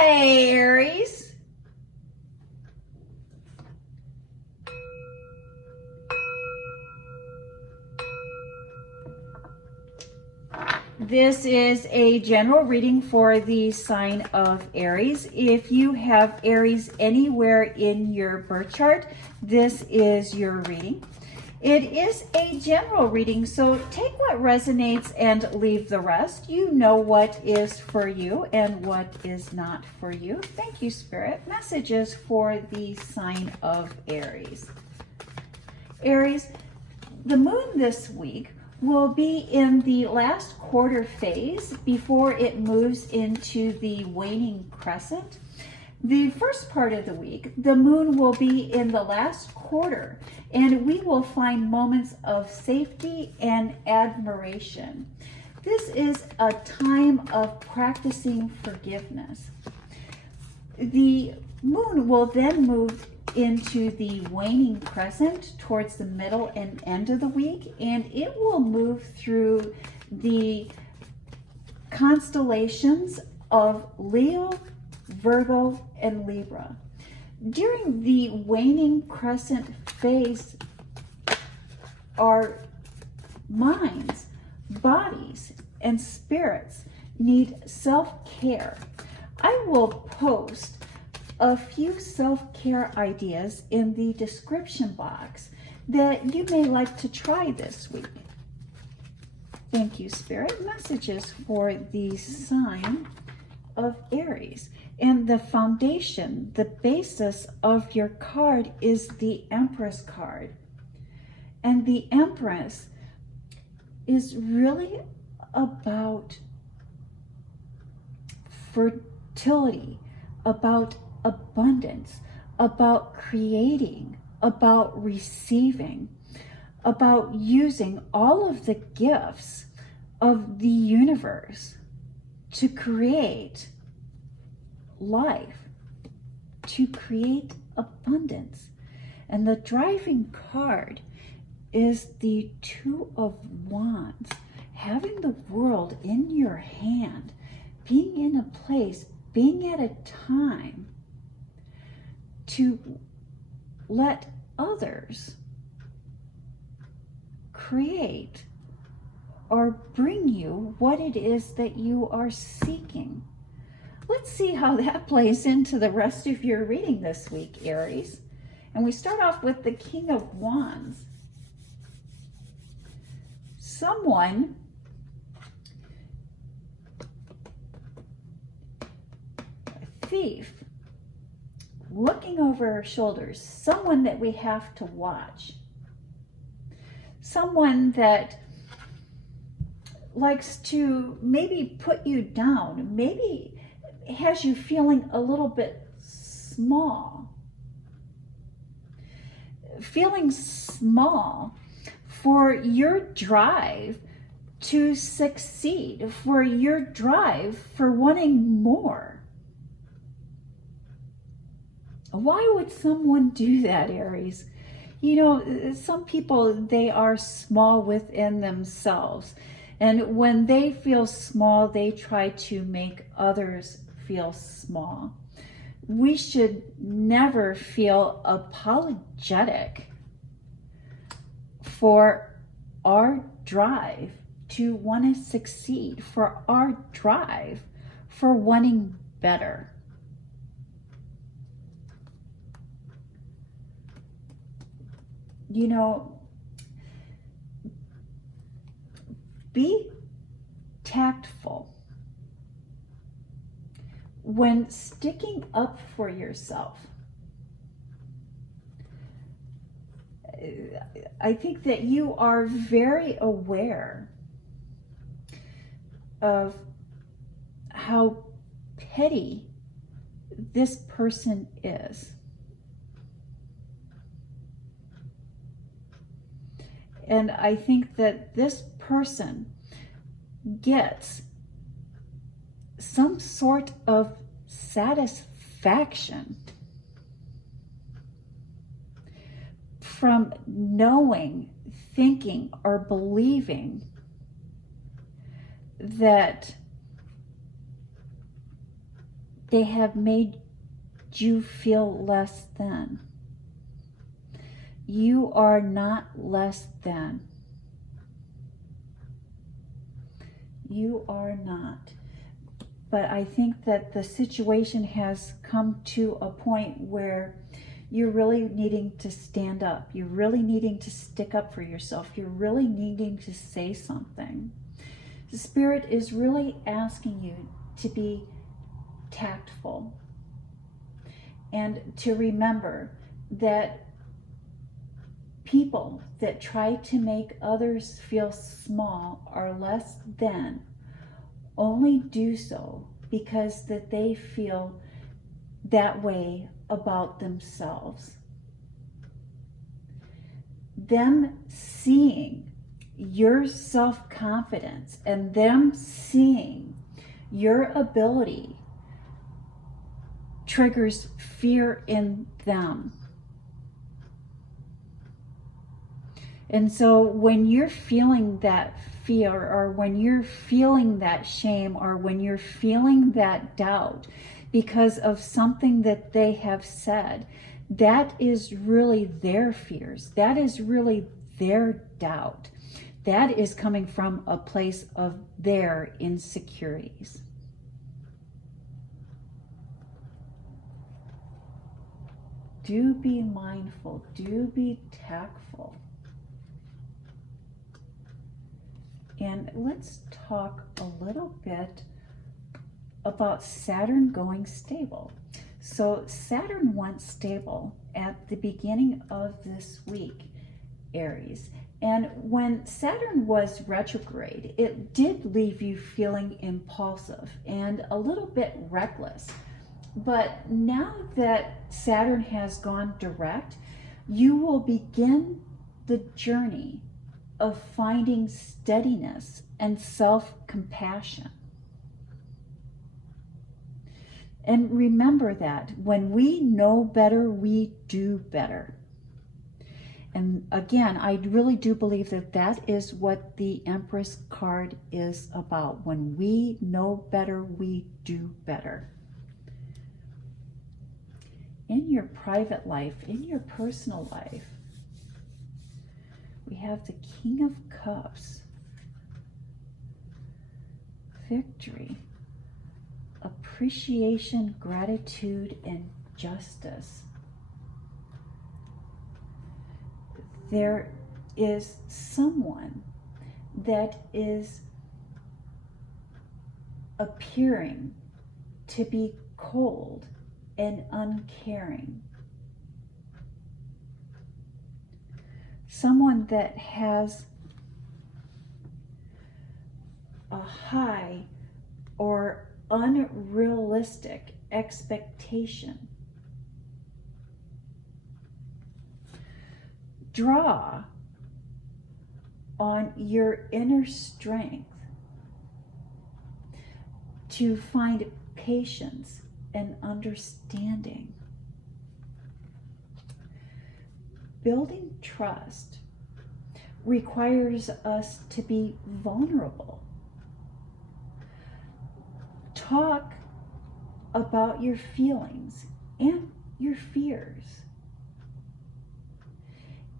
Hi, Aries. This is a general reading for the sign of Aries. If you have Aries anywhere in your birth chart, this is your reading. It is a general reading, so take what resonates and leave the rest. You know what is for you and what is not for you. Thank you, Spirit. Messages for the sign of Aries. Aries, the moon this week will be in the last quarter phase before it moves into the waning crescent. The first part of the week, the moon will be in the last quarter, and we will find moments of safety and admiration. This is a time of practicing forgiveness. The moon will then move into the waning crescent towards the middle and end of the week, and it will move through the constellations of Leo, Virgo, and Libra. During the waning crescent phase, our minds, bodies, and spirits need self-care. I will post a few self-care ideas in the description box that you may like to try this week. Thank you, Spirit. Messages for the sign of Aries. And the foundation, the basis of your card is the Empress card. And the Empress is really about fertility, about abundance, about creating, about receiving, about using all of the gifts of the universe to create life, to create abundance. And the driving card is the Two of Wands, having the world in your hand, being in a place, being at a time to let others create or bring you what it is that you are seeking. Let's see how that plays into the rest of your reading this week, Aries. And we start off with the King of Wands. Someone a thief looking over our shoulders, someone that we have to watch, someone that likes to maybe put you down, maybe has you feeling a little bit small, feeling small for your drive to succeed, for your drive for wanting more. Why would someone do that, Aries? You know, some people, they are small within themselves. And when they feel small, they try to make others feel small. We should never feel apologetic for our drive to want to succeed, for our drive for wanting better. You know, be tactful when sticking up for yourself. I think that you are very aware of how petty this person is. And I think that this person gets some sort of satisfaction from knowing, thinking, or believing that they have made you feel less than. You are not less than. You are not. But I think that the situation has come to a point where you're really needing to stand up. You're really needing to stick up for yourself. You're really needing to say something. The Spirit is really asking you to be tactful and to remember that people that try to make others feel small or less than only do so because that they feel that way about themselves. Them seeing your self-confidence and them seeing your ability triggers fear in them. And so when you're feeling that fear, or when you're feeling that shame, or when you're feeling that doubt because of something that they have said, that is really their fears. That is really their doubt. That is coming from a place of their insecurities. Do be mindful. Do be tactful. And let's talk a little bit about Saturn going stable. So Saturn went stable at the beginning of this week, Aries. And when Saturn was retrograde, it did leave you feeling impulsive and a little bit reckless. But now that Saturn has gone direct, you will begin the journey of finding steadiness and self-compassion. And remember that when we know better, we do better. And again, I really do believe that that is what the Empress card is about. When we know better, we do better. In your private life, in your personal life, we have the King of Cups, victory, appreciation, gratitude, and justice. There is someone that is appearing to be cold and uncaring. Someone that has a high or unrealistic expectation. Draw on your inner strength to find patience and understanding. Building trust requires us to be vulnerable. Talk about your feelings and your fears.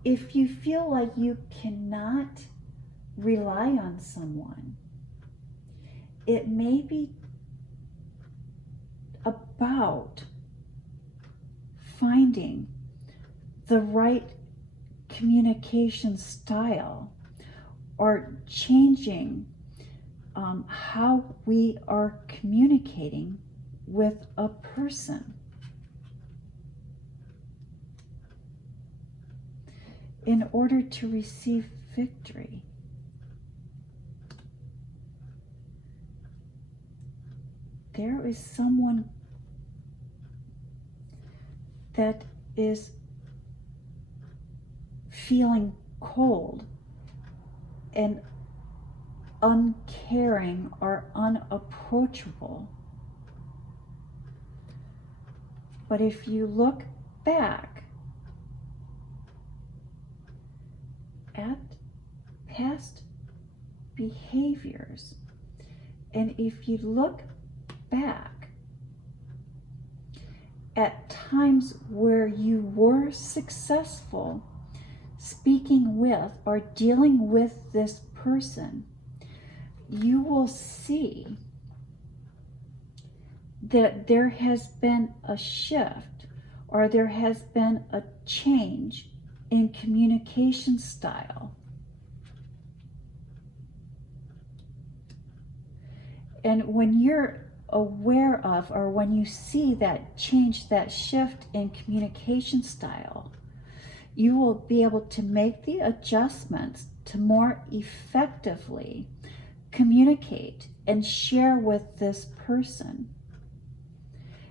If you feel like you cannot rely on someone, it may be about finding the right communication style or changing how we are communicating with a person. In order to receive victory. There is someone that is feeling cold and uncaring or unapproachable. But if you look back at past behaviors, and if you look back at times where you were successful speaking with or dealing with this person, you will see that there has been a shift or there has been a change in communication style. And when you're aware of, or when you see that change, that shift in communication style, you will be able to make the adjustments to more effectively communicate and share with this person.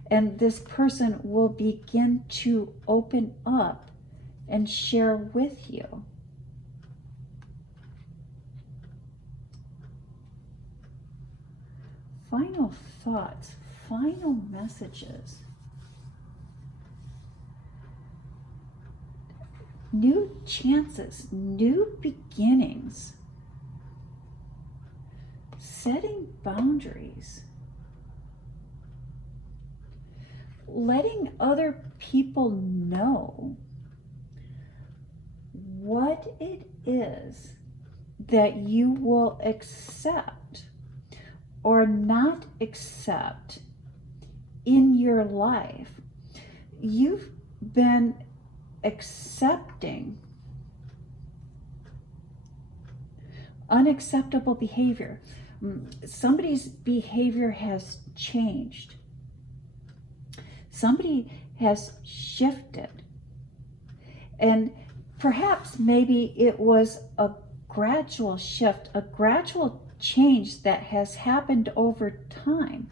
And this person will begin to open up and share with you. Final thoughts, final messages. New chances, new beginnings. Setting boundaries. Letting other people know what it is that you will accept or not accept in your life. You've been accepting unacceptable behavior. Somebody's behavior has changed. Somebody has shifted. And perhaps maybe it was a gradual shift, a gradual change that has happened over time,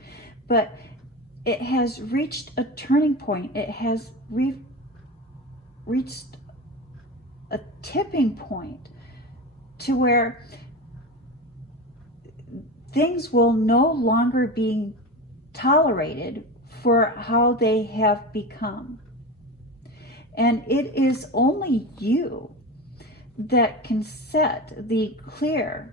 but it has reached a turning point. It has reached a tipping point to where things will no longer be tolerated for how they have become. And it is only you that can set the clear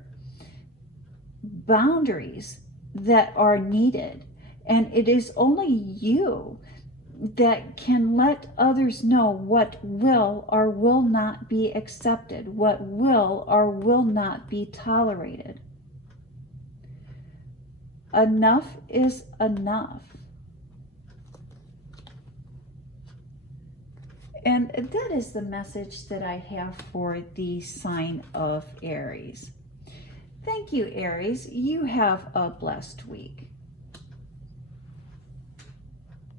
boundaries that are needed. And it is only you that can let others know what will or will not be accepted, what will or will not be tolerated. Enough is enough. And that is the message that I have for the sign of Aries. Thank you, Aries. You have a blessed week.